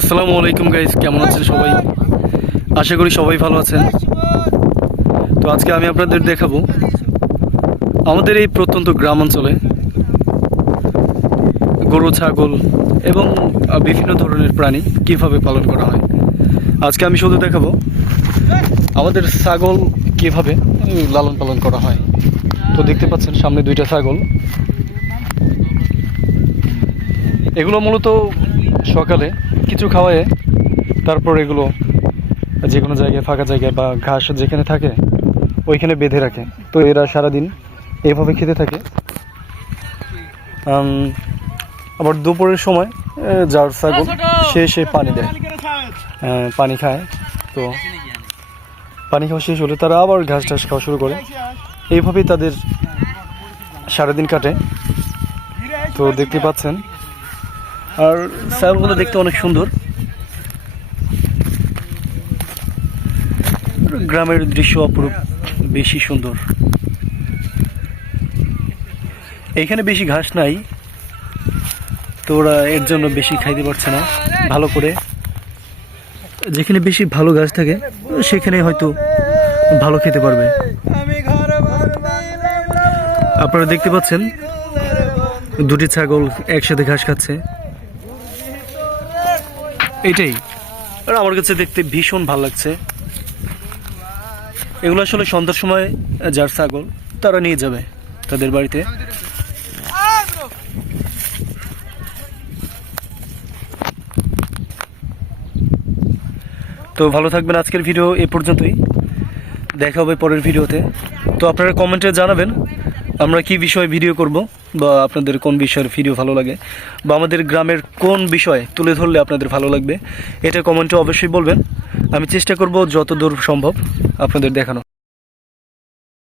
আসসালামু আলাইকুম গাইস, কেমন আছেন সবাই? আশা করি সবাই ভালো আছেন। তো আজকে আমি আপনাদের দেখাবো আমাদের এই প্রত্যন্ত গ্রাম অঞ্চলে গরু, ছাগল এবং বিভিন্ন ধরনের প্রাণী কিভাবে পালন করা হয়। আজকে আমি শুধু দেখাবো আমাদের ছাগল কিভাবে লালন পালন করা হয়। তো দেখতে পাচ্ছেন সামনে দুইটা ছাগল। এগুলো মূলত সকালে কিছু খাওয়ায় তারপর এগুলো যে কোনো জায়গায়, ফাঁকা জায়গায় বা ঘাস যেখানে থাকে ওইখানে বেঁধে রাখে। তো এরা সারাদিন এইভাবে খেতে থাকে। আবার দুপুরের সময় যার ছাগল সে পানি দেয়, পানি খায়। তো পানি খাওয়া শেষ হলে তারা আবার ঘাস টাস খাওয়া শুরু করে। এইভাবেই তাদের সারাদিন কাটে। তো দেখতে পাচ্ছেন, আর ছাগলগুলো দেখতে অনেক সুন্দর। গ্রামের দৃশ্য অপরূপ, বেশি সুন্দর। এখানে বেশি ঘাস নাই, তো ওরা এর জন্য বেশি খাইতে পারছে না ভালো করে। যেখানে বেশি ভালো ঘাস থাকে সেখানে হয়তো ভালো খেতে পারবে। আপনারা দেখতে পাচ্ছেন দুটি ছাগল একসাথে ঘাস খাচ্ছে। এটাই আর আমার কাছে দেখতে ভীষণ ভালো লাগছে। এগুলো আসলে সন্ধ্যার সময় যার ছাগল তারা নিয়ে যাবে তাদের বাড়িতে। তো ভালো থাকবেন। আজকের ভিডিও এ পর্যন্তই, দেখা হবে পরের ভিডিওতে। তো আপনারা কমেন্টে জানাবেন আমরা কি বিষয়ে ভিডিও করব, বা আপনাদের কোন বিষয়ের ভিডিও ভালো লাগে, বা আমাদের গ্রামের কোন বিষয় তুলে ধরলে আপনাদের ভালো লাগবে, এটা কমেন্টে অবশ্যই বলবেন। আমি চেষ্টা করব যতদূর সম্ভব আপনাদের দেখানো।